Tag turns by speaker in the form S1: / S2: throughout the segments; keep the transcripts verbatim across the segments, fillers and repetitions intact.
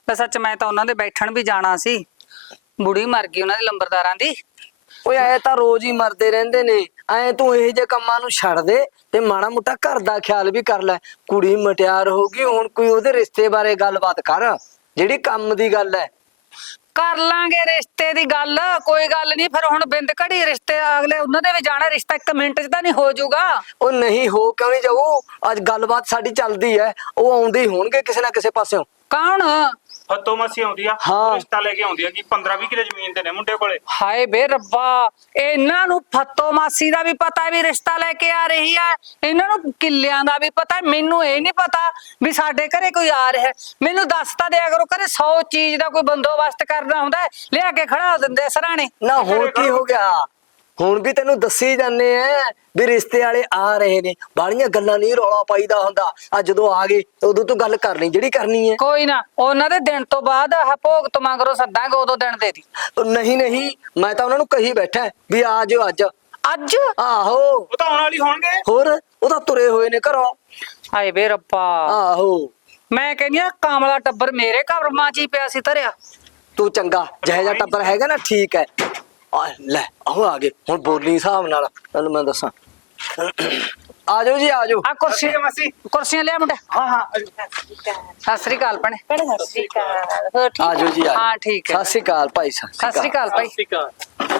S1: बस सच मैं तो उन्होंने बैठन भी जाना सी बुढ़ी मर गई उन्होंने लंबरदारां दी।
S2: ਓਏ ਐ ਤਾਂ ਰੋਜ਼ ਹੀ ਮਰਦੇ ਰਹਿੰਦੇ ਨੇ। ਐ ਤੂੰ ਇਹ ਜੇ ਕੰਮਾਂ ਨੂੰ ਛੱਡ ਦੇ ਤੇ ਮਾੜਾ ਮੋਟਾ ਘਰ ਦਾ ਖਿਆਲ ਵੀ ਕਰ ਲੈ। ਕੁੜੀ ਮਟਿਆਰ ਹੋ ਗਈ, ਹੁਣ ਕੋਈ ਉਹਦੇ ਰਿਸ਼ਤੇ ਬਾਰੇ ਗੱਲਬਾਤ ਕਰ, ਜਿਹੜੀ ਕੰਮ ਦੀ ਗੱਲ ਹੈ।
S1: कर लांगे रिश्ते दी गल, कोई गल नहीं। फिर हुण बिंद घड़ी रिश्ते अगले उन्होंने भी जाना, रिश्ता एक मिनट च तां नहीं हो जाऊगा।
S2: ਉਹ ਨਹੀਂ ਹੋ ਕਿਉਂ ਨਹੀਂ ਜਾਊ? ਅੱਜ ਗੱਲਬਾਤ ਸਾਡੀ ਚੱਲਦੀ ਹੈ, ਉਹ ਆਉਂਦੇ ਹੀ ਹੋਣਗੇ ਕਿਸੇ ਨਾ ਕਿਸੇ ਪਾਸਿਓਂ।
S1: कौन?
S3: ਫੱਤੋ ਮਾਸੀ ਆਉਂਦੀ ਆ,
S2: ਹਾਂ।
S3: ਰਿਸ਼ਤਾ ਲੈ ਕੇ ਆਉਂਦੀ ਆ ਕਿ ਪੰਦਰਾਂ ਵੀਹ ਕਿਲੇ ਜ਼ਮੀਨ ਦੇ ਨੇ ਮੁੰਡੇ ਕੋਲੇ।
S1: हाय बे रब्बा, इन्हां नूं फत्तो मासी दा भी पता है भी रिश्ता लेके आ रही है, इन्हां नूं किल्लियां दा भी पता है। मैनूं ये नहीं पता भी साडे घरे कोई आ रहा है। मैनूं दस तां दिया करो, घरे सौ चीज दा कोई बंदोबस्त करना हुंदा है, लिया के खड़ा दिंदे सराणे।
S2: ਨਾ ਹੁਣ ਕੀ ਹੋ ਗਿਆ? ਹੁਣ ਵੀ ਤੈਨੂੰ ਦੱਸੀ ਜਾਂਦੇ ਐ ਵੀ ਰਿਸ਼ਤੇ ਵਾਲੇ ਆ ਰਹੇ ਨੇ। ਬਾਹਲੀਆਂ ਗੱਲਾਂ ਨਹੀਂ ਰੌਲਾ ਪਾਈਦਾ ਹੁੰਦਾ। ਆ ਜਦੋਂ ਆ ਗਏ ਉਦੋਂ ਤੂੰ ਗੱਲ ਕਰਨੀ ਜਿਹੜੀ ਕਰਨੀ ਹੈ।
S1: कोई ना, उन्हां दे दिन तो बाद आह भोग तो मगरों सद्दांगे, उदों दिन दे दी।
S2: ਉਹ ਨਹੀਂ ਨਹੀਂ, ਮੈਂ ਤਾਂ ਉਹਨਾਂ ਨੂੰ ਕਹੀ ਬੈਠਾ ਵੀ ਆ ਜਾਓ ਅੱਜ।
S1: अज
S2: ਆਹੋ,
S3: ਉਹ ਤਾਂ ਆਉਣ ਵਾਲੀ ਹੋਣਗੇ।
S2: ਹੋਰ ਉਹ ਤਾਂ ਤੁਰੇ ਹੋਏ ਨੇ ਘਰੋਂ।
S1: हाय बे रब्बा,
S2: ਆਹੋ,
S1: मैं कहनी आ कामला टब्बर मेरे घर मां ची पिया सी धरिया।
S2: ਤੂੰ ਚੰਗਾ ਜਿਹੋ ਜਿਹਾ ਟੱਬਰ ਹੈਗਾ ਨਾ, ਠੀਕ ਹੈ। ਆ ਲੈ ਆਹੋ ਆ ਗਏ। ਹੁਣ ਬੋਲੀ ਹਿਸਾਬ ਨਾਲ ਤੈਨੂੰ ਮੈਂ ਦੱਸਾਂ। ਆ ਜਾਓ ਜੀ, ਆ ਜਾਓ।
S1: आ कुर्सी
S3: ਮਾਸੀ।
S1: कुर्सियां लिया मुंडा।
S3: ਹਾਂ ਹਾਂ
S1: सत श्री अकाल भैणे।
S2: ਆ ਜਾਓ ਜੀ, ਆ
S1: हाँ ठीक है।
S2: ਸਤਿ ਸ਼੍ਰੀ ਅਕਾਲ ਭਾਈ।
S1: सत श्री अकाल भाई।
S3: ਠੀਕ ਆ।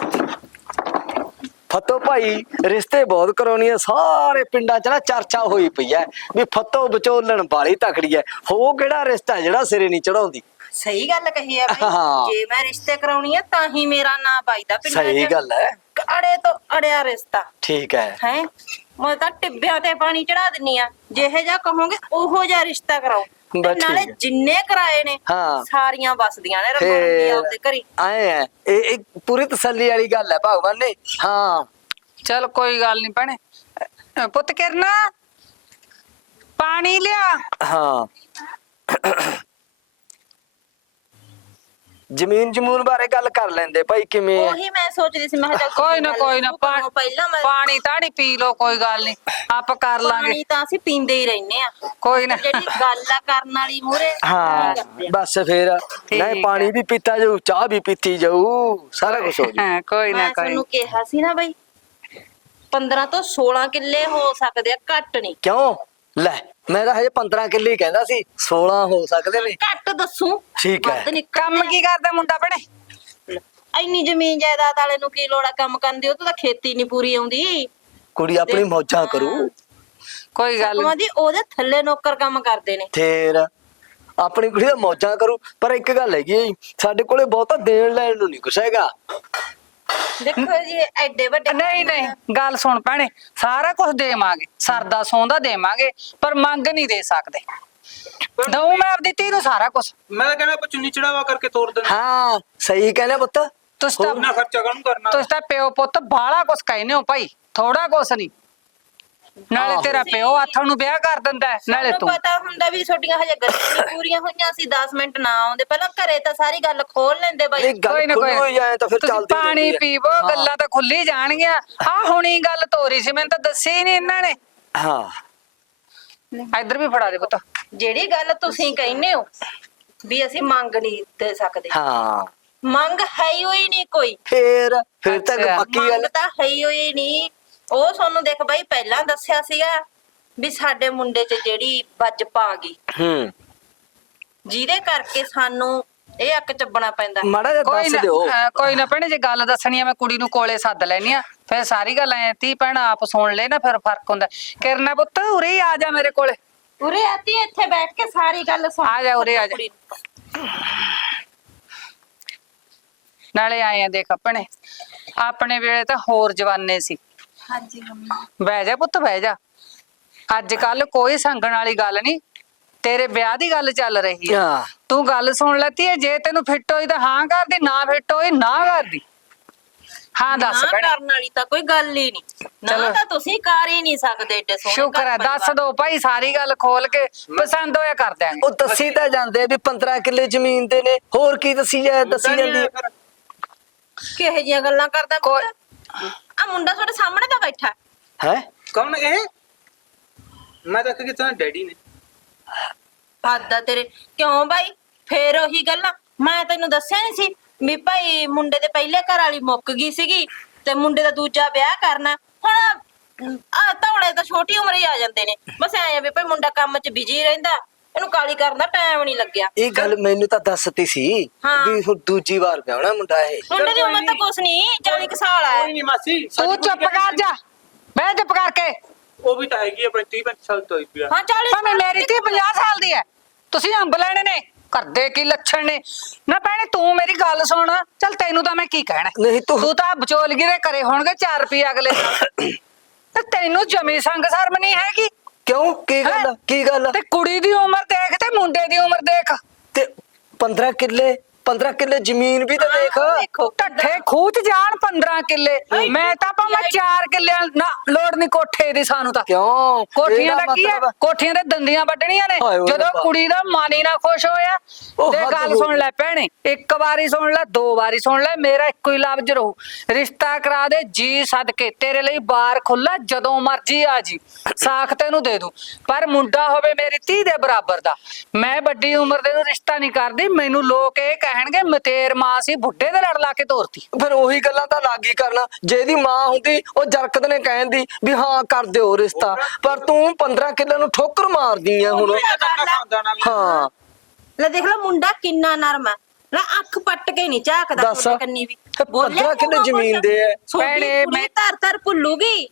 S2: ਫੱਤੋ ਭਾਈ ਰਿਸ਼ਤੇ ਬਹੁਤ ਕਰਾਉਣੀ ਹੈ। ਸਾਰੇ ਪਿੰਡਾਂ 'ਚ ਨਾ ਚਰਚਾ ਹੋਈ ਪਈ ਹੈ ਵੀ ਫੱਤੋ ਵਿਚੋਲਣ ਵਾਲੀ ਤਕੜੀ ਹੈ। ਹੋ ਕਿਹੜਾ ਰਿਸ਼ਤਾ ਜਿਹੜਾ ਸਿਰੇ ਨਹੀਂ ਚੜਾਉਂਦੀ।
S4: ਸਹੀ ਗੱਲ ਕਹੀ ਹੈ
S2: ਹਾਂ।
S4: ਬਈ, ਜੇ ਮੈਂ ਰਿਸ਼ਤੇ ਕਰਾਉਣੀ ਹੈ ਤਾਂ ਹੀ ਮੇਰਾ ਨਾਂ ਬਾਈਦਾ ਪਿੰਡਾਂ 'ਚ।
S2: ਸਹੀ ਗੱਲ ਹੈ,
S4: ਅੜੇ ਤੋਂ ਅੜਿਆ ਰਿਸ਼ਤਾ
S2: ਠੀਕ ਹੈ।
S4: ਹੈ। ਮੈਂ ਤਾਂ ਟਿੱਬਿਆਂ ਤੇ ਪਾਣੀ ਚੜਾ ਦਿੰਨੀ ਆ, ਜਿਹੇ ਜਾ ਕਹੋਗੇ ਉਹੋ ਜਿਹਾ ਰਿਸ਼ਤਾ ਕਰਾਓ। ਤੇ
S2: ਬਸ ਠੀਕ
S4: ਨਾਲੇ
S2: ਹੈ।
S4: ਜਿੰਨੇ ਕਰਾਏ ਨੇ
S2: ਹਾਂ।
S4: ਸਾਰੀਆਂ ਵਸਦੀਆਂ ਨੇ ਰਮਣ ਦੀ ਆਪਦੇ ਘਰੀ।
S2: ਆਏ ਹੈ, ਇਹ ਇਹ ਪੂਰੀ ਤਸੱਲੀ ਵਾਲੀ ਗੱਲ ਹੈ ਭਗਵਾਨ ਨੇ। ਹਾਂ
S1: चल कोई गल नहीं भैणे। पुत किरना पानी लिया।
S2: ਹਾਂ ਜ਼ਮੀਨ ਜਮੂਨ ਬਾਰੇ ਗੱਲ ਕਰ ਲੈਂਦੇ ਭਾਈ। ਕਿਵੇਂ
S4: ਉਹੀ ਮੈਂ ਸੋਚਦੀ ਸੀ, ਮੈਂ ਕਿਹਾ ਚੱਲ
S1: कोई ना कोई ना,
S4: ਪਾ ਪਹਿਲਾਂ ਮੈਂ
S1: पानी तानी पी लो, कोई गल नहीं, आप कर लांगे।
S4: ਪਾਣੀ ਤਾਂ ਅਸੀਂ ਪੀਂਦੇ ਹੀ ਰਹਿੰਦੇ ਆ।
S1: कोई ना।
S4: ਜਿਹੜੀ ਗੱਲ ਆ ਕਰਨ ਵਾਲੀ ਮੂਹਰੇ
S2: ਹਾਂ ਬਸ ਫੇਰ ਨਾ
S1: ਠੀਕ
S2: ਪਾਣੀ ਵੀ ਪੀਤਾ ਜਾਊ, ਚਾਹ ਵੀ ਪੀਤੀ ਜਾਊ, ਸਾਰਾ ਕੁਝ ਹੋ ਜਾਊ।
S1: हाँ, कोई ना
S4: ਮੈਂ
S1: कोई
S4: ਤੁਹਾਨੂੰ ਕਿਹਾ ਸੀ ਨਾ ਬਈ, ਪੰਦਰਾਂ ਤੋਂ ਸੋਲਾਂ ਕਿੱਲੇ ਹੋ ਸਕਦੇ ਆ, ਘੱਟ ਨਹੀਂ।
S2: ਕਿਉਂ ਲੈ, ਮੈਂ ਤਾਂ ਹਜੇ ਪੰਦਰਾਂ ਕਿੱਲੇ ਹੀ ਕਹਿੰਦਾ ਸੀ, ਸੋਲਾਂ ਹੋ ਸਕਦੇ ਨੇ।
S4: ਘੱਟ ਦੱਸੂ।
S2: ਠੀਕ ਹੈ।
S4: ਵੱਧ ਨੀ
S1: काम की करदा मुंडा भैणे?
S4: ਇੰਨੀ ਜ਼ਮੀਨ ਜਾਇਦਾਦ ਵਾਲੇ ਨੂੰ ਕੀ ਲੋੜ ਆ ਕੰਮ ਕਰਨ ਦੀ? ਉਹ ਤੋਂ ਤਾਂ ਖੇਤੀ ਨਹੀਂ ਪੂਰੀ ਆਉਂਦੀ।
S2: ਕੁੜੀ ਆਪਣੀ ਮੌਜਾਂ ਕਰੂ।
S1: कोई गल
S4: ਸਗੋਂ ਦੀ ਉਹਦੇ ਥੱਲੇ ਨੌਕਰ ਕੰਮ ਕਰਦੇ ਨੇ।
S2: ਫੇਰ ਆਪਣੀ ਕੁੜੀ ਦਾ ਮੌਜਾਂ ਕਰੂ। ਪਰ ਇੱਕ ਗੱਲ ਹੈਗੀ ਹੈ, ਸਾਡੇ ਕੋਲੇ ਬਹੁਤਾ ਦੇਣ ਲੈਣ ਨੂੰ ਨਹੀਂ ਕੁਛ ਹੈਗਾ।
S4: ਦੇਖੋ ਜੀ, ਐਡੇ ਵੱਡੇ
S1: नहीं नहीं, गल सुन भैणे, सारा कुछ देवांगे, सरदा सौंदा देवांगे, पर मंग नहीं दे सकदे। दऊं मैं आपदी धी नूं सारा कुछ।
S3: ਮੈਂ ਤਾਂ ਕਹਿੰਦਾ ਚੁੰਨੀ ਚੜਾਵਾ ਕਰਕੇ ਤੋੜ ਦੇਣਾ।
S2: ਹਾਂ ਸਹੀ ਕਹਿੰਦਾ ਪੁੱਤ।
S1: तुस तां
S3: ਨਾ ਖਰਚਾ ਕਾਹਨੂੰ ਕਰਨਾ।
S1: तुस तां प्यो पुत्त बाहला कुछ कहने हो भाई, थोड़ा कुछ नहीं। नाले
S2: आहो।
S1: तेरा प्यो हत्थां नूं ब्याह कर दिंदा है, नाले
S4: ਸਾਨੂੰ
S1: तू।
S4: ਪਤਾ ਹੁੰਦਾ ਵੀ ਤੁਹਾਡੀਆਂ ਹਜੇ ਗੱਲਾਂ ਨਹੀਂ ਪੂਰੀਆਂ ਹੋਈਆਂ ਸੀ। ਦਸ ਮਿੰਟ ਨਾ ਆਉਂਦੇ ਪਹਿਲਾਂ ਘਰੇ ਤਾਂ ਸਾਰੀ ਗੱਲ ਖੋਲ ਲੈਂਦੇ ਬਾਈ।
S2: ਇਹ ਗੱਲ
S1: ਕੋਈ ਨਾ
S2: ਖੁੱਲ੍ਹ ਹੋਈ ਜਾਏ ਤਾਂ ਫਿਰ
S1: ਤੁਸੀਂ
S2: ਚੱਲਦੀ
S1: ਪਾਣੀ
S2: ਰਹਿੰਦੀ ਹੈ।
S1: ਪੀਵੋ,
S2: ਹਾਂ।
S1: ਗੱਲਾਂ ਤਾਂ ਖੁੱਲੀ ਜਾਣਗੀਆਂ। ਆ ਹੁਣੀ ਗੱਲ ਤੋਰੀ ਸੀ, ਮੈਨੂੰ ਤਾਂ ਦੱਸਿਆ ਹੀ ਨਹੀਂ ਇਹਨਾਂ ਨੇ।
S2: ਹਾਂ
S1: ਇੱਧਰ ਵੀ ਫੜਾ ਦੇ ਪੁੱਤ।
S4: ਜਿਹੜੀ ਗੱਲ ਤੁਸੀਂ ਕਹਿੰਦੇ ਹੋ ਵੀ ਅਸੀਂ ਮੰਗ ਨਹੀਂ ਦੇ ਸਕਦੇ,
S2: ਹਾਂ
S4: ਮੰਗ ਹੈ ਹੀ ਹੋਈ ਨਹੀਂ ਕੋਈ।
S2: ਫੇਰ ਫਿਰ ਤਾਂ
S1: ਅੱਛਾ।
S2: ਪੱਕੀ
S4: ਮੰਗ
S2: ਗੱਲ।
S4: ਤਾਂ ਹੈ ਹੀ ਹੋਈ ਨਹੀਂ। ਉਹ ਤੁਹਾਨੂੰ ਦੇਖ ਬਾਈ ਪਹਿਲਾਂ ਦੱਸਿਆ ਸੀਗਾ ਵੀ ਸਾਡੇ ਮੁੰਡੇ 'ਚ ਜਿਹੜੀ ਵੱਜ ਪਾ ਗਈ,
S2: ਹੂੰ
S4: ਜਿਹਦੇ ਕਰਕੇ ਸਾਨੂੰ ਇਹ ਅੱਕ ਚੱਬਣਾ ਪੈਂਦਾ।
S2: ਮਾੜਾ ਜਿਹਾ
S1: ਕੋਈ
S2: ਦੱਸ
S1: ਨਾ
S2: ਦਿਓ।
S1: ਅਹ ਕੋਈ ਨਾ ਭੈਣੇ, ਜੇ ਗੱਲ ਦੱਸਣੀ ਆ ਮੈਂ ਕੁੜੀ ਨੂੰ ਕੋਲੇ ਸੱਦ ਲੈਣੀ ਆ, ਫਿਰ ਸਾਰੀ ਗੱਲ ਐ ਤੀ ਭੈਣ ਆਪ ਸੁਣ ਲੈ ਨਾ, ਫਿਰ ਫਰਕ ਹੁੰਦਾ। ਕਿਰਨਾ ਪੁੱਤ ਉਰੇ ਹੀ ਆ ਜਾ ਮੇਰੇ ਕੋਲੇ।
S4: ਉਰੇ ਆਤੀ ਇੱਥੇ ਬੈਠ ਕੇ ਸਾਰੀ ਗੱਲ ਸੁਣ।
S1: ਆ ਜਾ ਉਰੇ ਆ ਜਾ।
S4: ਕੁੜੀ ਨੂੰ।
S1: ਨਾਲੇ ਆਏ ਆ ਦੇਖ ਭੈਣੇ, ਆਪਣੇ ਵੇਲੇ ਤਾਂ ਹੋਰ ਜਵਾਨੇ ਸੀ।
S4: ਹਾਂਜੀ ਮੰਮੀ।
S1: ਬਹਿ ਜਾ ਪੁੱਤ, ਬਹਿ ਜਾ। ਅੱਜ ਕੱਲ ਕੋਈ ਸੰਗਣ ਵਾਲੀ ਗੱਲ ਨਹੀਂ, ਤੇਰੇ ਵਿਆਹ ਦੀ ਗੱਲ ਚੱਲ ਰਹੀ ਹੈ।
S2: ਹਾਂ
S1: ਤੂੰ ਗੱਲ ਸੁਣ ਲੈਤੀ ਹੈ, ਜੇ ਤੈਨੂੰ ਫਿੱਟ ਹੋਈ ਤਾਂ ਹਾਂ ਕਰਦੀ, ਨਾ ਫਿੱਟ ਹੋਈ ਨਾ ਕਰਦੀ। ਹਾਂ ਦੱਸ
S4: ਨਾ
S1: ਭੈਣੇ।
S4: ਕਰਨ ਵਾਲੀ ਤਾਂ ਕੋਈ ਗੱਲ ਹੀ ਨਹੀਂ।
S1: ਚਲੋ।
S4: ਨਾ ਤਾਂ ਤੁਸੀਂ ਕਰ ਹੀ ਨਹੀਂ ਸਕਦੇ ਏਡੇ ਸੋਹਣੇ
S1: ਸ਼ੁਕਰ ਹੈ,
S4: ਘਰ
S1: ਦੱਸ
S4: ਪਰਿਵਾਰ।
S1: ਦੋ ਭਾਈ, ਸਾਰੀ ਗੱਲ ਖੋਲ ਕੇ ਪਸੰਦ ਹੋਇਆ ਕਰ ਦਿਆਂਗੇ।
S2: ਉਹ ਦੱਸੀ ਤਾਂ ਜਾਂਦੇ ਵੀ ਪੰਦਰਾਂ ਕਿੱਲੇ ਜ਼ਮੀਨ ਦੇ ਨੇ, ਹੋਰ ਕੀ ਦੱਸੀ ਜਾ ਦੱਸੀ ਜਾਂਦੀ ਹੈ।
S4: ਕਿਹੋ ਜਿਹੀਆਂ ਗੱਲਾਂ ਕਰਦਾ
S1: ਕੋਈ-
S4: ਆ ਮੁੰਡਾ ਤੁਹਾਡੇ ਸਾਹਮਣੇ ਤਾਂ ਬੈਠਾ।
S2: ਹੈ
S3: ਕੌਣ ਇਹ? ਮੈਂ ਤਾਂ ਕਿ ਤਾਂ ਡੈਡੀ ਨੇ।
S4: ਹੱਦ ਆ ਤੇਰੇ। ਕਿਉਂ ਬਾਈ? ਫੇਰ ਉਹੀ ਗੱਲਾਂ ਮੈਂ ਤੈਨੂੰ ਦੱਸਿਆ ਨਹੀਂ ਸੀ ਵੀ ਭਾਈ ਮੁੰਡੇ ਦੇ ਪਹਿਲੇ ਘਰ ਵਾਲੀ ਮੁੱਕ ਗਈ ਸੀਗੀ ਤੇ ਮੁੰਡੇ ਦਾ ਦੂਜਾ ਵਿਆਹ ਕਰਨਾ ਹੁਣ ਆ ਧੌਲੇ ਤਾਂ ਛੋਟੀ ਉਮਰ ਹੀ ਆ ਜਾਂਦੇ ਨੇ ਬਸ ਐ ਆ ਵੀ ਭਾਈ ਮੁੰਡਾ ਕੰਮ 'ਚ ਬਿਜੀ ਰਹਿੰਦਾ ਇਹਨੂੰ ਕਾਲੀ ਕਰਨ ਦਾ ਟਾਈਮ ਨਹੀਂ ਲੱਗਿਆ
S2: ਇਹ ਗੱਲ ਮੈਨੂੰ ਤਾਂ ਦੱਸਤੀ ਸੀ
S4: ਹਾਂ।
S2: ਵੀ ਹੁਣ ਦੂਜੀ ਵਾਰ ਵਿਆਹਣਾ ਮੁੰਡਾ ਇਹ
S4: ਮੁੰਡੇ ਦੀ ਉਮਰ ਤਾਂ ਕੁਛ ਨਹੀਂ ਚਾਲੀ ਕੁ ਸਾਲ ਆ
S3: ਕੋਈ ਨਹੀਂ ਮਾਸੀ
S1: ਤੂੰ
S3: ਸਾਡੀ
S1: ਚੁੱਪ
S3: ਕੁੜੀ
S1: ਕਰ ਜਾ ਮੈਂ ਚੁੱਪ ਕਰਕੇ
S3: ਉਹ ਵੀ ਤਾਂ ਹੈਗੀ ਆ ਪੈਂਤੀ ਪੈਂਤੀ ਸਾਲ ਤੋਂ ਹੀ ਪਿਆ
S4: ਹਾਂ ਚਾਲੀ
S1: ਭਾਵੇਂ ਮੇਰੀ ਧੀ ਪੰਜਾਹ ਸਾਲ ਦੀ ਹੈ ਤੁਸੀਂ ਅੰਬ ਲੈਣੇ ਨੇ ਕਰਦੇ ਕੀ ਲੱਛਣ ਨੇ ਨਾ ਭੈਣੇ ਤੂੰ ਮੇਰੀ ਗੱਲ ਸੁਣ ਚੱਲ ਤੈਨੂੰ ਤਾਂ ਮੈਂ ਕੀ ਕਹਿਣਾ
S2: ਨਹੀਂ ਤੂੰ-
S1: ਤੂੰ ਤਾਂ ਵਿਚੋਲਗੀ ਦੇ ਘਰੇ ਹੋਣਗੇ ਚਾਰ ਰੁਪਏ ਅਗਲੇ ਤੇ ਤੈਨੂੰ ਜਮੀ ਸੰਗ ਸ਼ਰਮ ਨਹੀਂ ਹੈਗੀ
S2: ਕਿਉਂ ਕੀ ਗੱਲ ਆ?
S1: ਹੈਂ?
S2: ਕੀ ਗੱਲ ਆ?
S1: ਤੇ ਕੁੜੀ ਦੀ ਉਮਰ ਦੇਖ ਤੇ ਮੁੰਡੇ ਦੀ ਉਮਰ ਦੇਖ
S2: ਤੇ ਪੰਦਰਾਂ ਕਿੱਲੇ ਪੰਦਰਾਂ ਕਿੱਲੇ ਜ਼ਮੀਨ ਵੀ ਤਾਂ ਦੇਖ
S4: ਦੇਖੋ
S1: ਢੱਠੇ ਖੂਹ ਚ ਜਾਣ ਪੰਦਰਾਂ ਕਿੱਲੇ ਮੈਂ ਤਾਂ ਭਾਵੇਂ ਚਾਰ ਕਿੱਲਿਆਂ ਨਾ ਲੋੜ ਨਹੀਂ ਕੋਠੇ ਦੀ ਸਾਨੂੰ ਤਾਂ
S2: ਕਿਉਂ
S1: ਕੋਠੀਆਂ
S2: ਇਹਦਾ
S1: ਦਾ ਕੀ ਹੈ
S2: ਮਤਲਬ-
S1: ਕੋਠੀਆਂ ਦੇ ਦੰਦੀਆਂ ਵੱਢਣੀਆਂ ਨੇ
S2: ਹਾਏ ਓਏ
S1: ਜਦੋਂ
S2: ਰੱਬਾ।
S1: ਕੁੜੀ ਦਾ ਮਨ ਹੀ ਨਾ ਖੁਸ਼ ਹੋਇਆ
S2: ਉਹ
S1: ਤੇ
S2: ਹੱਦ
S1: ਗੱਲ
S2: ਹੋ
S1: ਸੁਣ
S2: ਗਈ।
S1: ਲੈ ਭੈਣੇ ਇੱਕ ਵਾਰੀ ਸੁਣ ਲੈ ਦੋ ਵਾਰੀ ਸੁਣ ਲੈ ਮੇਰਾ ਇੱਕੋ ਹੀ ਲਫ਼ਜ਼ ਰਹੂ ਰਿਸ਼ਤਾ ਕਰਾ ਦੇ ਜੀ ਸਦਕੇ ਤੇਰੇ ਲਈ ਬਾਰ ਖੁੱਲਾ ਜਦੋਂ ਮਰਜੀ ਆ ਜੀ ਸਾਖ ਤੈਨੂੰ ਦੇ ਦੂੰ ਪਰ ਮੁੰਡਾ ਹੋਵੇ ਮੇਰੀ ਧੀ ਦੇ ਬਰਾਬਰ ਦਾ ਮੈਂ ਵੱਡੀ ਉਮਰ ਦੇ ਨੂੰ ਰਿਸ਼ਤਾ ਨਹੀਂ ਕਰਦੀ ਮੈਨੂੰ ਲੋਕ ਇਹ ਕਹਿਣਗੇ ਮਤੇਰ ਮਾਂ ਸੀ ਬੁੱਢੇ ਦੇ ਲੜ ਲਾ ਕੇ ਤੋਰਤੀ
S2: ਫਿਰ ਉਹੀ ਗੱਲਾਂ ਤਾਂ ਲੱਗ ਹੀ ਕਰਨਾ ਜੇ ਇਹਦੀ ਮਾਂ ਹੁੰਦੀ ਉਹ ਜਰਕਤ ਨੇ ਕਹਿੰਦੀ ਵੀ ਹਾਂ ਕਰ ਦਿਓ ਰਿਸ਼ਤਾ ਪਰ ਤੂੰ ਪੰਦਰਾਂ ਕਿੱਲੇ ਨੂੰ ਠੋਕਰ ਮਾਰਦੀ ਆ ਹੁਣ
S3: ਇਹਦਾ ਧੱਕਾ ਖਾਂਦਾ ਨਾਲ
S2: ਹਾਂ
S4: ਲੈ ਦੇਖ ਲੈ ਮੁੰਡਾ ਕਿੰਨਾ ਨਰਮ ਹੈ ਲੈ ਅੱਖ ਪੱਟ ਕੇ ਨਹੀਂ ਝਾਕਦਾ
S2: ਦੱਸ।
S4: ਤੁਹਾਡੇ ਕੰਨੀ ਵੀ
S2: ਇਹ ਪੰਦਰਾਂ ਕਿੱਲੇ ਜ਼ਮੀਨ ਦੇ ਐ।
S4: ਭੈਣੇ
S1: ਭੈਣੇ,
S4: ਮੈਂ
S1: ਮੈਂ-
S4: ਧਰ ਧਰ ਭੁੱਲੂਗੀ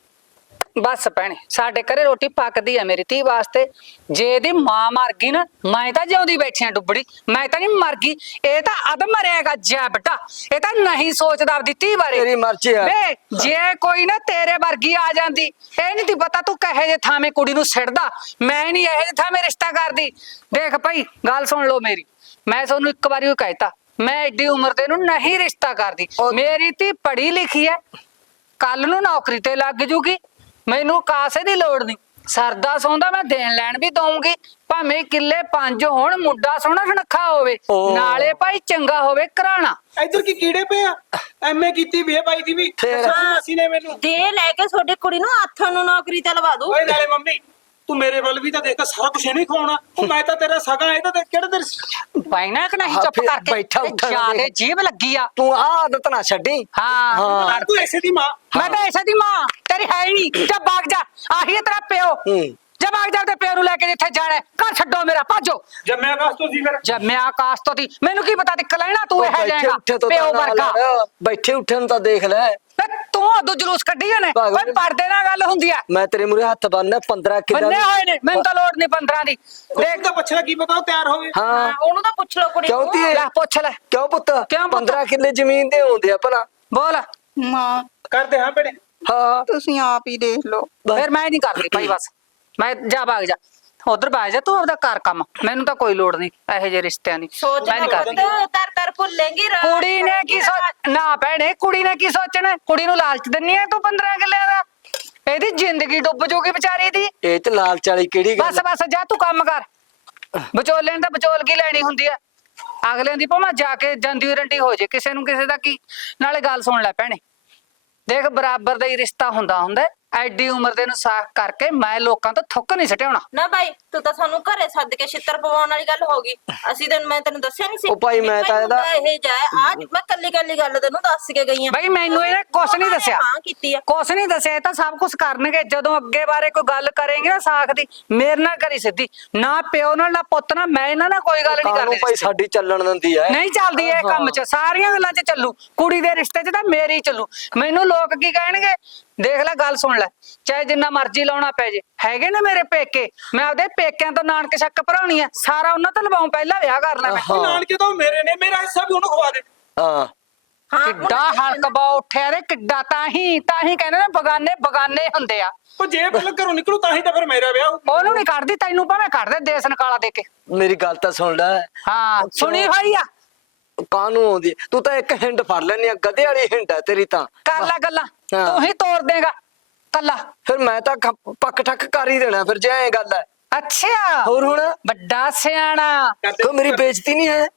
S1: ਬਸ ਭੈਣੇ ਸਾਡੇ ਘਰੇ ਰੋਟੀ ਪੱਕਦੀ ਆ ਮੇਰੀ ਧੀ ਵਾਸਤੇ ਜੇ ਇਹਦੀ ਮਾਂ ਮਰ ਗਈ ਨਾ ਮੈਂ ਤਾਂ ਜਿਉਂਦੀ ਬੈਠੀ ਆ ਡੁੱਬੜੀ ਮੈਂ ਤਾਂ ਨਹੀਂ ਮਰ ਗਈ ਇਹ ਤਾਂ ਅਦ ਮਰਿਆਗਾ ਜੈ ਬਟਾ ਇਹ ਤਾਂ ਨਹੀਂ ਸੋਚਦਾ ਆਪਦੀ ਧੀ ਬਾਰੇ
S2: ਤੇਰੀ ਮਰਜ਼ੀ ਆ
S1: ਵੇ ਜੇ ਕੋਈ ਨਾ ਤੇਰੇ ਵਰਗੀ ਆ ਜਾਂਦੀ ਇਹ ਨਹੀਂ ਤੀ ਪਤਾ ਤੂੰ ਕਹੇ ਜੇ ਥਾਵੇਂ ਕੁੜੀ ਨੂੰ ਸਿੜਦਾ ਮੈਂ ਨਹੀਂ ਇਹ ਜੇ ਥਾਵੇਂ ਰਿਸ਼ਤਾ ਕਰਦੀ ਦੇਖ ਭਾਈ ਗੱਲ ਸੁਣ ਲਓ ਮੇਰੀ ਮੈਂ ਤੁਹਾਨੂੰ ਇੱਕ ਵਾਰੀ ਉਹ ਕਹਿਤਾ ਮੈਂ ਐਡੀ ਉਮਰ ਦੇ ਨੂੰ ਨਹੀਂ ਰਿਸ਼ਤਾ ਕਰਦੀ
S2: ਉਹ-
S1: ਮੇਰੀ ਧੀ ਪੜ੍ਹੀ ਲਿਖੀ ਹੈ ਕੱਲ ਨੂੰ ਨੌਕਰੀ ਤੇ ਲੱਗ ਜੂਗੀ ਮੈਨੂੰ ਕਾਸੇ ਦੀ ਲੋੜ ਨਹੀਂ ਸਰਦਾ ਸੌਂਦਾ ਮੈਂ ਦੇਣ ਲੈਣ ਵੀ ਦਊਂਗੀ ਭਾਵੇਂ ਕਿੱਲੇ ਪੰਜ ਹੋਣ ਮੁੰਡਾ ਸੋਹਣਾ ਸੁਨੱਖਾ ਹੋਵੇ
S2: ਓ।
S1: ਨਾਲੇ ਭਾਈ ਚੰਗਾ ਹੋਵੇ ਘਰਾਣਾ
S3: ਇੱਧਰ ਕੀ ਕੀੜੇ ਪਏ ਆ ਐਮਏ ਕੀਤੀ ਵੀ ਹੈ ਬਾਈ ਦੀ ਵੀ
S2: ਫੇਰ?
S3: ਦੱਸੀ ਮਾਸੀ ਨੇ ਮੈਨੂੰ
S4: ਦੇ ਲੈ ਕੇ ਤੁਹਾਡੀ ਕੁੜੀ ਨੂੰ ਹੱਥ ਨੂੰ ਨੌਕਰੀ ਤੇ ਲਵਾ ਦੂ
S3: ਓਏ ਨਾਲੇ ਮੰਮੀ ਤੂੰ ਮੇਰੇ ਵੱਲ ਵੀ ਤਾਂ ਦੇਖ ਸਾਰਾ ਕੁਝ ਇਹਨੇ ਖਵਾਉਣਾ ਉਹ ਮੈਂ ਤਾਂ ਤੇਰਾ ਸਗਾ ਇਹ ਤਾਂ ਤੇ- ਕਿਹੜਾ ਤੇਰੇ
S1: ਪੈਣਾ ਕਿ ਨਹੀਂ
S2: ਹਾਂ,
S1: ਚੁੱਪ
S2: ਫਿਰ
S1: ਕਰਕੇ
S2: ਬੈਠਾ ਉੱਠਣ
S1: ਜਿਆਦੇ
S2: ਦੇ।
S1: ਜੀਭ ਲੱਗੀ ਆ
S2: ਤੂੰ ਆਹ ਆਦਤ ਨਾ ਛੱਡੀ
S1: ਹਾਂ
S2: ਹਾਂ।
S3: ਤੂੰ ਐਸੇ ਦੀ ਮਾਂ
S1: ਮੈਂ ਤਾਂ ਐਸੇ ਦੀ ਮਾਂ ਤੇਰੀ ਹੈ ਹੀ ਨਹੀਂ ਜਾ ਭਾਗ ਜਾ ਆਹੀ ਹੈ ਤੇਰਾ ਪਿਓ
S2: ਹੂੰ
S1: ਜਾ ਭਾਗ ਜਾ ਤੇ ਪਿਓ ਨੂੰ ਲੈ ਕੇ ਜਿੱਥੇ ਜਾਣਾ ਹੈ, ਘਰ ਛੱਡੋ ਮੇਰਾ ਭਾਜੋ
S3: ਜੰਮਿਆ ਕਾਸ ਤੋਂ ਸੀ ਫਿਰ
S1: ਜੰਮਿਆ ਆਕਾਸ਼ ਤੋਂ ਦੀ ਮੈਨੂੰ ਕੀ ਪਤਾ ਟਿਕ ਲੈਣਾ ਤੂੰ
S2: ਉਹ
S1: ਇਹ
S2: ਬੈਠੇ
S1: ਜਾਏਗਾ
S2: ਉੱਠੇ ਤੋਂ
S1: ਪਿਓ
S2: ਤਾਂ ਨਾਲ
S1: ਵਰਗਾ
S2: ਲੜ, ਬੈਠੇ ਉੱਠੇ ਨੂੰ ਤਾਂ ਦੇਖ ਲੈ
S1: ਤੇ ਤੂੰ ਉਦੋਂ ਜਲੂਸ ਕੱਢੀ ਜਾਣੇ
S2: ਭਾਗ
S1: ਓਏ ਪਰਦੇ ਨਾਲ ਗੱਲ ਹੁੰਦੀ ਆ
S2: ਮੈਂ ਤੇਰੇ ਮੂਰੇ ਹੱਥ ਬੰਨ੍ਹਨਾ ਪੰਦਰਾਂ ਕਿੱਲੇ
S1: ਬੰਨੇ ਹੋਏ ਨੇ ਮੈਨੂੰ ਤਾਂ ਲੋੜ ਨਹੀਂ ਪੰਦਰਾਂ ਦੀ
S3: ਦੇਖ
S1: ਦੇਖ
S3: ਤਾਂ ਪੁੱਛਣਾ ਕੀ ਪਤਾ ਉਹ ਤਿਆਰ ਹੋਵੇ
S2: ਹਾਂ
S4: ਉਹਨੂੰ ਤਾਂ ਪੁੱਛ ਲਓ ਕੁੜੀ
S2: ਕਿਉਂ
S4: ਨੂੰ
S2: ਧੀਏ?
S1: ਲੈ ਪੁੱਛ ਲੈ
S2: ਕਿਉਂ ਪੁੱਤ
S1: ਕਿਉਂ ਪੁੱਤ?
S2: ਪੰਦਰਾਂ ਕਿੱਲੇ ਜ਼ਮੀਨ ਦੇ ਹੁੰਦੇ ਆ ਭਲਾ
S1: ਬੋਲ
S5: ਮਾਂ
S3: ਕਰਦੇ ਹਾਂ ਭੈਣੇ
S2: ਹਾਂ
S5: ਤੁਸੀਂ ਆਪ ਹੀ ਦੇਖ ਲਓ
S1: ਫਿਰ ਮੈਂ ਨਹੀਂ ਕਰਦੀ ਭਾਈ ਬਸ ਮੈਂ ਜਾ ਭਾਗ ਜਾ ਉਧਰ ਭਾਗ ਜਾ ਤੂੰ ਆਪਦਾ ਘਰ ਕੰਮ ਮੈਨੂੰ ਤਾਂ ਕੋਈ ਲੋੜ ਨਹੀਂ ਇਹੋ ਜਿਹੇ ਰਿਸ਼ਤਿਆਂ ਦੀ
S4: ਸੋਚ
S1: ਮੈਂ ਨਹੀਂ
S4: ਨਾ
S1: ਕਰਦੀ
S4: ਤਰ ਤਰ ਭੁੱਲੇਂਗੀ ਰਾਤ
S1: ਕੁੜੀ ਨੇ ਕੀ ਸੋਚ ਨਾ ਭੈਣੇ ਕੁੜੀ ਨੇ ਕੀ ਸੋਚਣਾ ਕੁੜੀ ਨੂੰ ਲਾਲਚ ਦਿੰਨੀ ਆ ਤੂੰ ਪੰਦਰਾਂ ਕਿੱਲਿਆਂ ਦਾ ਇਹਦੀ ਜ਼ਿੰਦਗੀ ਡੁੱਬ ਜੂਗੀ ਵਿਚਾਰੀ ਦੀ
S2: ਇਹ ਤੇ ਲਾਲਚ ਵਾਲੀ ਕਿਹੜੀ ਗੱਲ
S1: ਬਸ ਬਸ ਜਾ ਤੂੰ ਕੰਮ ਕਰ ਵਿਚੋਲਣ ਦਾ ਵਿਚੋਲਗੀ ਲੈਣੀ ਹੁੰਦੀ ਆ ਅਗਲਿਆਂ ਦੀ ਭਾਵੇਂ ਜਾ ਕੇ ਜਾਂਦੀ ਹੋਈ ਰੰਡੀ ਹੋ ਜੇ ਕਿਸੇ ਨੂੰ ਕਿਸੇ ਦਾ ਕੀ ਨਾਲੇ ਗੱਲ ਸੁਣ ਲੈ ਭੈਣੇ ਦੇਖ ਬਰਾਬਰ ਦਾ ਹੀ ਰਿਸ਼ਤਾ ਹੁੰਦਾ ਹੁੰਦਾ ਹੈ। ਐਡੀ ਉਮਰ ਦੇ ਨੂੰ ਸਾਖ ਕਰਕੇ ਮੈਂ ਲੋਕਾਂ ਤੋਂ ਥੁੱਕ ਨਹੀਂ ਸਟਿਆਉਣਾ
S4: ਨਾ ਭਾਈ ਤੂੰ ਤਾਂ ਸਾਨੂੰ ਘਰੇ ਸੱਦ ਕੇ ਛਿੱਤਰ ਪਵਾਉਣ ਵਾਲੀ ਗੱਲ ਹੋ ਗਈ ਅਸੀਂ ਤੈਨੂੰ ਮੈਂ ਤੈਨੂੰ ਦੱਸਿਆ ਨਹੀਂ ਸੀ
S2: ਉਹ ਭਾਈ
S4: ਵੀ
S2: ਮੈਂ ਤਾਂ
S4: ਮੁੰਡਾ
S2: ਇਹਦਾ-
S4: ਇਹ ਜਾਏ ਆ ਮੈਂ ਕੱਲੀ ਕੱਲੀ ਗੱਲ ਤੈਨੂੰ ਦੱਸ ਕੇ ਗਈ ਆ
S1: ਬਈ ਮੈਨੂੰ ਇਹਨੇ ਕੁਛ ਨਹੀਂ ਦੱਸਿਆ
S4: ਹਾਂ ਕੀਤੀ ਆ
S1: ਕੁਛ ਨਹੀਂ ਦੱਸਿਆ ਇਹ ਤਾਂ ਸਭ ਕੁਝ ਕਰਨਗੇ ਜਦੋਂ ਅੱਗੇ ਬਾਰੇ ਕੋਈ ਗੱਲ ਕਰੇਂਗੇ ਨਾ ਸਾਖ ਦੀ ਮੇਰੇ ਨਾਲ ਕਰੀ ਸਿੱਧੀ ਨਾ ਪਿਓ ਨਾਲ ਨਾ ਪੁੱਤ ਨਾਲ ਮੈਂ ਇਹਨਾਂ ਨਾਲ ਕੋਈ ਗੱਲ ਨਹੀਂ
S2: ਕਾਹਨੂੰ
S1: ਕਰਨੀ
S2: ਭਾਈ ਸਾਡੀ ਚੱਲਣ ਦਿੰਦੀ ਐ
S1: ਨਹੀਂ ਚੱਲਦੀ ਇਹ ਕੰਮ 'ਚ ਸਾਰੀਆਂ ਗੱਲਾਂ 'ਚ ਚੱਲੂ ਕੁੜੀ ਦੇ ਰਿਸ਼ਤੇ 'ਚ ਤਾਂ ਮੇਰੀ ਚੱਲੂ ਮੈਨੂੰ ਲੋਕ ਕੀ ਕਹਿਣਗੇ ਦੇਖ ਲੈ ਗੱਲ ਸੁਣ ਲੈ ਚਾਹੇ ਜਿੰਨਾ ਮਰਜ਼ੀ ਲਾਉਣਾ ਪੈ ਜੇ ਹੈਗੇ ਨੇ ਮੇਰੇ ਪੇਕੇ ਮੈਂ ਆਪਦੇ ਪੇਕਿਆਂ ਤੋਂ ਨਾਨਕ ਸ਼ੱਕ ਭਰਾਉਣੀ ਆ ਸਾਰਾ ਉਹਨਾਂ ਤੋਂ ਲਵਾਉਂ ਪਹਿਲਾਂ ਵਿਆਹ ਕਰ ਲੈ ਮੈਂ
S2: ਹਾਂ।
S3: ਨਾਲ ਕਿਤੋਂ ਮੇਰੇ ਨੇ ਮੇਰਾ ਹਿੱਸਾ ਵੀ ਉਹਨੂੰ ਖਵਾ ਦੇ
S2: ਹਾਂ
S4: ਹਾਂ
S1: ਕਿੱਡਾ ਹਲਕ ਬਾ ਉੱਠਿਆ ਰੇ ਕਿੱਡਾ ਤਾਂ ਹੀ ਤਾਂ ਹੀ ਕਹਿੰਦੇ ਨੇ ਬਗਾਨੇ ਬਗਾਨੇ ਹੁੰਦੇ ਆ
S3: ਉਹ ਜੇ ਪਹਿਲਾਂ ਘਰੋਂ ਨਿਕਲੂ ਤਾਂ ਹੀ ਤਾਂ ਫਿਰ ਮੇਰਾ ਵਿਆਹ ਹੋਊ।
S1: ਉਹਨੂੰ ਨਹੀਂ ਕੱਢਦੀ ਤੈਨੂੰ ਭਾਵੇਂ ਕੱਢ ਦੇ ਦੇਸ ਨਕਾਲਾ ਦੇ ਕੇ
S2: ਮੇਰੀ ਗੱਲ ਤਾਂ ਸੁਣ ਲੈ
S1: ਹਾਂ ਸੁਣੀ ਹੋਈ ਆ
S2: ਕਾਹਨੂੰ ਆਉਂਦੀ ਐ? ਤੂੰ ਤਾਂ ਇੱਕ ਹਿੰਡ ਫੜ ਲੈਨੀ ਆ ਗਧੇ ਵਾਲੀ ਹਿੰਡ ਐ ਤੇਰੀ ਤਾਂ
S1: ਕਰ ਲੈ ਗੱਲਾਂ
S2: ਹਾਂ।
S1: ਤੂੰ ਹੀ ਤੋੜ ਦੇਗਾ ਕੱਲਾ
S2: ਫਿਰ ਮੈਂ ਤਾਂ ਖ- ਪੱਕ ਠੱਕ ਕਰ ਹੀ ਦੇਣਾ ਫਿਰ ਜੇ ਐ ਗੱਲ ਐ
S1: ਅੱਛਾ
S2: ਹੋਰ ਹੁਣ
S1: ਵੱਡਾ ਸਿਆਣਾ
S3: ਕਰਦੇ
S2: ਕੋਈ ਮੇਰੀ ਬੇਇੱਜ਼ਤੀ ਨਹੀਂ ਹੈ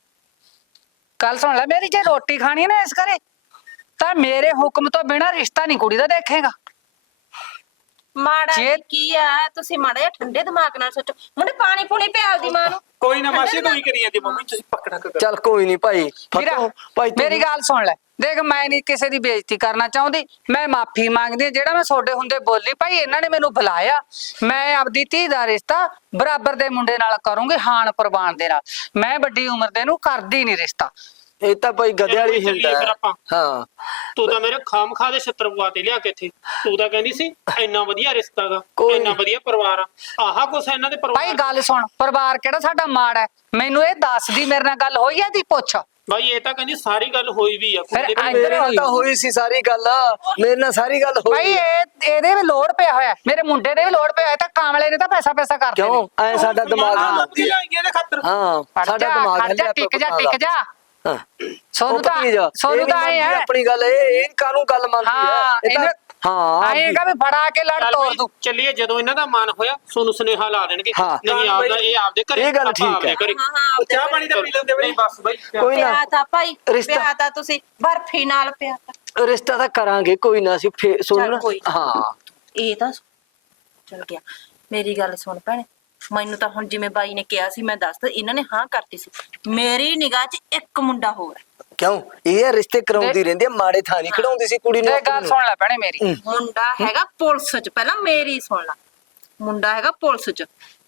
S1: ਕੱਲ ਸੁਣ ਲੈ ਮੇਰੀ ਜੇ ਰੋਟੀ ਖਾਣੀ ਹੈ ਨਾ ਇਸ ਘਰੇ ਤਾਂ ਮੇਰੇ ਹੁਕਮ ਤੋਂ ਬਿਨਾ ਰਿਸ਼ਤਾ ਨਹੀਂ ਕੁੜੀ ਦਾ ਦੇਖੇਗਾ
S4: ਮਾੜਾ
S1: ਜੇ-
S4: ਕੀ ਆ ਤੁਸੀਂ ਮਾੜਾ ਜਿਹਾ ਠੰਡੇ ਦਿਮਾਗ ਨਾਲ ਸੋਚੋ ਮੁੰਡੇ ਪਾਣੀ ਪੂਣੀ ਪਿਆ ਦੀ ਮਾਂ ਨੂੰ
S3: ਕੋਈ ਨਾ ਮਾਸੀ ਕੋਈ ਕਰੀ ਜਾਂਦੀ ਮੰਮੀ ਤੁਸੀਂ ਪਕੜਾ ਕਰ
S2: ਚੱਲ ਕੋਈ ਨਹੀਂ ਭਾਈ
S1: ਵੀਰਾ
S2: ਫਤੋ ਭਾਈ ਤੂੰ-
S1: ਮੇਰੀ ਗੱਲ ਸੁਣ ਲੈ ਦੇਖ ਮੈਂ ਨਹੀਂ ਕਿਸੇ ਦੀ ਬੇਇੱਜ਼ਤੀ ਕਰਨਾ ਚਾਹੁੰਦੀ ਮੈਂ ਮਾਫੀ ਮੰਗਦੀ ਹਾਂ ਜਿਹੜਾ ਮੈਂ ਤੁਹਾਡੇ ਹੁੰਦੇ ਬੋਲੀ ਭਾਈ ਇਹਨਾਂ ਨੇ ਮੈਨੂੰ ਬੁਲਾਇਆ ਮੈਂ ਆਪਦੀ ਧੀ ਦਾ ਰਿਸ਼ਤਾ ਬਰਾਬਰ ਦੇ ਮੁੰਡੇ ਨਾਲ ਕਰੂੰਗੀ ਹਾਨ ਪ੍ਰਵਾਨ ਦੇ ਨਾਲ ਮੈਂ ਵੱਡੀ ਉਮਰ ਦੇ ਨੂੰ ਕਰਦੀ ਨਹੀਂ ਰਿਸ਼ਤਾ
S2: ਇਹ ਤਾਂ ਭਾਈ ਗਧੇ ਵਾਲੀ
S3: ਚੱਲੀਏ
S2: ਹਿੰਦਾ
S3: ਫਿਰ
S2: ਹੈ।
S3: ਆਪਾਂ।
S2: ਹਾਂ
S3: ਤੂੰ ਤਾਂ ਮੇਰੇ ਖਾਮ ਖਾ ਦੇ ਛੱਤਰ ਪਵਾ ਤੇ ਲਿਆ ਕੇ ਇੱਥੇ ਤੂੰ ਤਾਂ ਕਹਿੰਦੀ ਸੀ ਇੰਨਾ ਵਧੀਆ ਰਿਸ਼ਤਾ ਗਾ
S2: ਕੋਈ
S3: ਇੰਨਾ
S2: ਨੀ।
S3: ਵਧੀਆ ਪਰਿਵਾਰ ਆ ਆਹਾ ਕੁਛ ਇਹਨਾਂ ਦੇ
S1: ਭਾਈ
S3: ਪਰਿਵਾਰ
S1: ਗੱਲ ਸੁਣ ਪਰਿਵਾਰ ਕਿਹੜਾ ਸਾਡਾ ਮਾੜਾ ਹੈ ਮੈਨੂੰ ਇਹ ਦੱਸਦੀ ਮੇਰੇ ਨਾਲ ਗੱਲ ਹੋਈ ਹੈ ਦੀ ਪੁੱਛ
S3: ਬਾਈ ਇਹ ਤਾਂ ਕਹਿੰਦੀ ਸਾਰੀ ਗੱਲ ਹੋਈ ਵੀ ਆ
S1: ਫਿਰ
S3: ਕੁੜੀ ਦੇ
S1: ਅੱਜ-
S2: ਮੇਰੇ ਨਾਲ ਤਾਂ ਹੋਈ ਸੀ ਸਾਰੀ ਗੱਲ ਮੇਰੇ ਨਾਲ ਸਾਰੀ ਗੱਲ
S1: ਭਾਈ
S2: ਹੋਈ
S1: ਇਹ ਇਹਦੇ ਵੀ ਲੋੜ ਪਿਆ ਹੋਇਆ ਮੇਰੇ ਮੁੰਡੇ ਦੇ ਵੀ ਲੋੜ ਪਿਆ ਹੋਇਆ ਤਾਂ ਕਾਮਲੇ ਨੇ ਤਾਂ ਪੈਸਾ ਪੈਸਾ ਕਰਦੇ
S2: ਕਿਉਂ ਐ ਸਾਡਾ ਦਿਮਾਗ
S3: ਹਾਂ
S2: ਨਹੀਂ
S3: ਲੱਭਦੀ
S2: ਲੱਗਦੀ
S3: ਲਾਂਗੇ ਇਹਦੇ ਖਾਤਰ
S2: ਹਾਂ
S1: ਖੜ
S2: ਸਾਡਾ
S1: ਜਾ,
S2: ਦਿਮਾਗ
S1: ਖੜ ਜਾ,
S2: ਹੱਲਿਆ
S1: ਟਿਕ ਜਾ
S2: ਪਿਆ
S1: ਟਿਕ ਜਾ
S2: ਹਾਂ
S1: ਸੋਨੂੰ ਤਾਂ
S2: ਭਤੀਜਾ,
S1: ਸੋਨੂੰ
S2: ਇਹ
S1: ਤਾਂ
S2: ਨੀ
S1: ਆਏ
S2: ਮੰਨਦੀ
S1: ਹੈ
S2: ਆਪਣੀ ਗੱਲ ਇਹ ਇਹ ਕਾਨੂੰ ਗੱਲ ਮੰਨਦੀ
S1: ਹਾਂ,
S2: ਹੈ ਇਹ ਤਾਂ
S1: ਇਹਨੇ-
S2: ਹਾਂ
S1: ਆਏਗਾ ਵੀ ਫੜਾ ਕੇ ਲੜ
S3: ਚੱਲ
S1: ਤੋੜ
S3: ਬਈ,
S1: ਦੂ
S3: ਚੱਲੀਏ ਜਦੋਂ ਇਹਨਾਂ ਦਾ ਮਨ ਹੋਇਆ ਸੋਨੂੰ ਸੁਨੇਹਾ ਲਾ ਦੇਣਗੇ
S2: ਹਾਂ।
S3: ਨਹੀਂ ਆਪਦਾ ਇਹ ਆਪਦੇ ਘਰੇ
S2: ਇਹ ਗੱਲ
S3: ਆਪਾਂ
S2: ਠੀਕ
S3: ਆਪਦੇ
S2: ਹੈ।
S3: ਘਰੇ।
S4: ਹਾਂ, ਹਾਂ, ਆਪਦੇ
S3: ਚਾਹ ਪਾਣੀ ਤਾਂ ਪੀ ਲੈਂਦੇ ਬਈ ਬਸ ਬਈ
S2: ਕੋਈ ਨਾ
S4: ਪਿਆ ਤਾਂ ਭਾਈ
S2: ਰਿਸ਼ਤਾ-
S4: ਪਿਆ ਤਾਂ ਤੁਸੀਂ ਬਰਫੀ ਨਾਲ ਪਿਆ ਤਾਂ
S2: ਰਿਸ਼ਤਾ ਤਾਂ ਕਰਾਂਗੇ ਕੋਈ ਨਾ ਅਸੀਂ ਫੇਰ ਸੁਣ
S4: ਚੱਲ ਕੋਈ ਨਾ।
S2: ਹਾਂ
S4: ਇਹ ਤਾਂ ਚਲ ਗਿਆ ਮੇਰੀ ਗੱਲ ਸੁਣ ਭੈਣੇ ਮੈਨੂੰ ਤਾਂ ਹੁਣ ਜਿਵੇਂ ਬਾਈ ਨੇ ਕਿਹਾ ਸੀ ਮੈਂ ਦੱਸਦਾ ਇਹਨਾਂ ਨੇ ਹਾਂ ਕਰਤੀ ਸੀ ਮੇਰੀ ਨਿਗਾਹ 'ਚ ਇੱਕ ਮੁੰਡਾ ਹੋਰ ਹੈ।
S2: ਕਿਉਂ ਇਹ ਰਿਸ਼ਤੇ ਕਰਾਉਂਦੀ ਰਹਿੰਦੀ ਹੈ ਮਾੜੇ ਥਾਂ ਨਹੀਂ ਖੜਾਉਂਦੀ ਸੀ ਕੁੜੀ ਨੂੰ
S1: ਇਹ
S2: ਆਪਣੀ
S1: ਗੱਲ
S2: ਨੂੰ।
S1: ਸੁਣ ਲੈ ਭੈਣੇ ਮੇਰੀ
S4: ਮੁੰਡਾ ਹੈਗਾ ਪੁਲਿਸ 'ਚ ਪਹਿਲਾਂ ਮੇਰੀ ਸੁਣ ਲਾ ਮੁੰਡਾ ਹੈਗਾ ਪੁਲਿਸ 'ਚ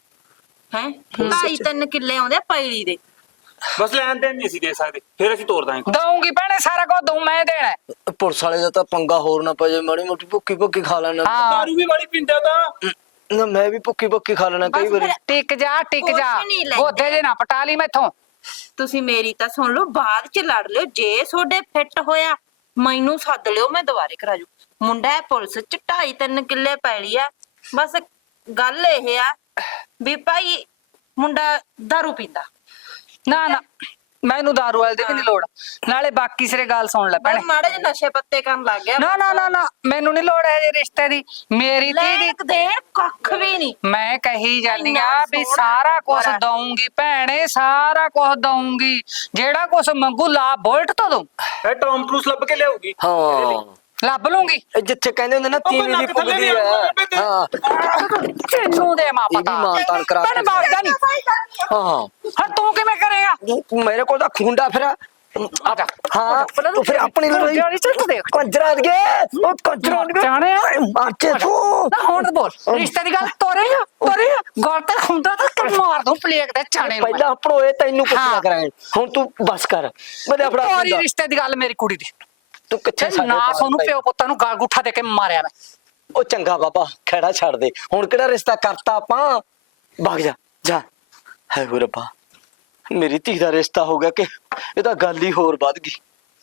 S4: ਹੈ ਢਾਈ ਤਿੰਨ ਕਿੱਲੇ ਆਉਂਦੇ ਆ ਪੈਲੀ ਦੇ
S3: ਬਸ ਲੈਣ ਦੇਣ ਨਹੀਂ ਸੀ ਦੇ ਸਕਦੇ ਫਿਰ ਅਸੀਂ ਤੋੜ ਦਾਂਗੇ
S1: ਦਊਂਗੀ ਭੈਣੇ ਸਾਰਾ ਕੁਝ ਦਊਂ ਮੈਂ ਦੇਣਾ ਹੈ।
S2: ਪੁਲਿਸ ਵਾਲੇ ਦਾ ਤਾਂ ਪੰਗਾ ਹੋਰ ਨਾ ਪੈ ਜਾਏ ਮਾੜੀ ਮੋਟੀ ਭੁੱਕੀ ਭੁੱਕੀ ਖਾ ਲੈਣਾ
S1: ਹਾਂ
S3: ਦਾਰੂ ਵੀ ਵਾਲੀ ਪਿੰਡਾ ਤਾਂ
S2: ਨਾ ਮੈਂ ਵੀ ਭੁੱਕੀ ਭੁੱਕੀ ਖਾ ਲੈਣਾ ਕਈ
S4: ਬਸ
S2: ਵਾਰੀ
S4: ਫਿਰ
S1: ਟਿਕ ਜਾ ਟਿਕ
S4: ਕੁਛ
S1: ਜਾ
S4: ਨਹੀਂ ਲੈਂਦੇ।
S1: ਗੋਦੇ ਜੇ ਨਾ ਪਟਾ ਲਈ ਮੈਥੋਂ
S4: ਤੁਸੀਂ ਮੇਰੀ ਤਾਂ ਸੁਣ ਲਓ ਬਾਅਦ 'ਚ ਲੜ ਲਿਓ ਜੇ ਤੁਹਾਡੇ ਫਿੱਟ ਹੋਇਆ ਮੈਨੂੰ ਸੱਦ ਲਿਓ ਮੈਂ ਦੁਬਾਰੇ ਕਰਾ ਜੂ ਮੁੰਡਾ ਹੈ ਪੁਲਿਸ 'ਚ ਢਾਈ ਤਿੰਨ ਕਿੱਲੇ ਪੈਲੀ ਆ ਬਸ ਗੱਲ ਇਹ ਆ ਵੀ ਭਾਈ ਮੁੰਡਾ ਦਾਰੂ ਪੀਂਦਾ
S1: ਨਾ ਨਾ ਮੈਨੂੰ ਦਾਰੂ ਵਾਲੇ ਦੀ ਵੀ ਨਹੀਂ ਲੋੜ ਨਾਲੇ ਬਾਕੀ ਸਿਰੇ ਗੱਲ ਸੁਣ ਲੈ
S4: ਪਰ
S1: ਭੈਣੇ
S4: ਮਾੜੇ ਜਿਹੇ ਨਸ਼ੇ ਪੱਤੇ ਕਰਨ ਲੱਗ ਗਿਆ
S1: ਨਾ ਨਾ ਨਾ ਨਾ ਮੈਨੂੰ ਨਹੀਂ ਲੋੜ ਹੈ ਜੇ ਰਿਸ਼ਤੇ ਦੀ ਮੇਰੀ ਧੀ ਦੀ
S4: ਲੈਣ ਦੇਣ ਕੱਖ ਵੀ ਨਹੀਂ
S1: ਮੈਂ ਕਹੀ ਜਾਨੀ
S4: ਇੰਨਾ
S1: ਆ ਵੀ
S4: ਸੋਹਣਾ
S1: ਸਾਰਾ ਕੁਝ
S4: ਬੜਾ।
S1: ਦਊਂਗੀ ਭੈਣੇ ਸਾਰਾ ਕੁਝ ਦਊਂਗੀ ਜਿਹੜਾ ਕੁਝ ਮੰਗੂ ਲਾ ਬੋਲਟ ਤੋਂ ਦਊਂ
S3: ਇਹ ਟੌਮ ਕਰੂਸ ਲੱਭ ਕੇ ਲਿਆਉਗੀ
S2: ਹਾਂ
S1: ਲੱਭ ਲੂੰਗੀ
S2: ਇਹ ਜਿੱਥੇ ਕਹਿੰਦੇ ਹੁੰਦੇ ਨਾ
S3: ਉਹ
S2: ਤੀਵੀਂ ਦੀ
S3: ਨੱਕ ਥੱਲੇ
S2: ਪੁੱਗਦੀ
S3: ਨੀ
S2: ਹੈ
S3: ਆਉਂਦਾ ਬੇਬੇ।
S2: ਹਾਂ
S1: ਤੈਨੂੰ ਦੇ ਮਾ
S2: ਇਹ ਵੀ
S1: ਪਤਾ
S2: ਮਾਨਤਾਨ ਕਰਾ
S1: ਭੈਣੇ
S2: ਕੇ
S1: ਬਾਗਦਾ ਨਹੀਂ
S2: ਹਾਂ
S1: ਹਾਂ ਤੂੰ ਕਿਵੇਂ ਕਰੇਗਾ
S2: ਮੇਰੇ ਕੋਲ ਤਾਂ ਖੁੰਡਾ ਫਿਰ
S1: ਆ ਜਾ
S2: ਹਾਂ ਤੂੰ ਫਿਰ ਆਪਣੀ ਲੜਾਈ
S1: ਜਾਨੀ ਚੱਲ ਤੂੰ ਦੇਖ
S2: ਕੰਜਰਾਂ ਦੇ ਉਹ ਕੰਜਰਾਂ ਦੇ
S1: ਜਾਣੇ ਆ।
S2: ਮਾਰਚੇ ਤੂੰ
S1: ਨਾ ਹੁਣ ਬੋਲ ਰਿਸ਼ਤੇ ਦੀ ਗੱਲ ਤੋਰੇ ਤੋਰੇ ਗੱਲ ਤੇ ਹੁੰਦਾ ਤਾਂ ਮਾਰ ਦੂੰ ਪਲੇਗ ਦੇ ਚਾਣੇ ਨੂੰ
S2: ਪਹਿਲਾਂ ਪੜੋਏ ਤੈਨੂੰ ਕੁਛ ਨਾ
S1: ਹਾਂ।
S2: ਕਰਾਂਗੇ ਹੁਣ ਤੂੰ ਬਸ ਕਰ ਮੇਰੇ ਆਪਣਾ
S1: ਤੋਰੀ
S2: ਖੁੰਡਾ।
S1: ਰਿਸ਼ਤੇ ਦੀ ਗੱਲ ਮੇਰੀ ਕੁੜੀ ਦੀ
S2: ਤੂੰ ਕਿੱਥੇ
S1: ਤੇ
S2: ਸਾਡੇ
S1: ਨਾ
S2: ਬਾਹਰ
S1: ਸੋਨੂੰ
S2: ਪਈ?
S1: ਪਿਓ ਪੁੱਤਾਂ ਨੂੰ ਗਾਲ ਗੁੱਠਾ ਦੇ ਕੇ ਮਾਰਿਆ ਮੈਂ
S2: ਉਹ ਚੰਗਾ ਬਾਬਾ ਖੇੜਾ ਛੱਡ ਦੇ ਹੁਣ ਕਿਹੜਾ ਰਿਸ਼ਤਾ ਕਰਤਾ ਆਪਾਂ ਭੱਗ ਜਾ ਜਾ ਹੈ ਹੋ ਰੱਬਾ ਮੇਰੀ ਧੀ ਦਾ ਰਿਸ਼ਤਾ ਹੋ ਗਿਆ ਕਿ ਇਹ ਤਾਂ ਗੱਲ ਹੀ ਹੋਰ ਵੱਧ ਗਈ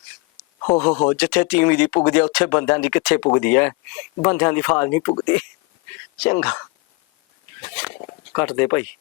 S2: ਹੋ ਹੋ ਹੋ ਜਿੱਥੇ ਤੀਵੀਂ ਦੀ ਪੁੱਗਦੀ ਆ ਉੱਥੇ ਬੰਦਿਆਂ ਦੀ ਕਿੱਥੇ ਪੁੱਗਦੀ ਐ ਬੰਦਿਆਂ ਦੀ ਫਾਲ ਨਹੀਂ ਪੁੱਗਦੀ ਚੰਗਾ ਕੱਟ ਦੇ ਭਾਈ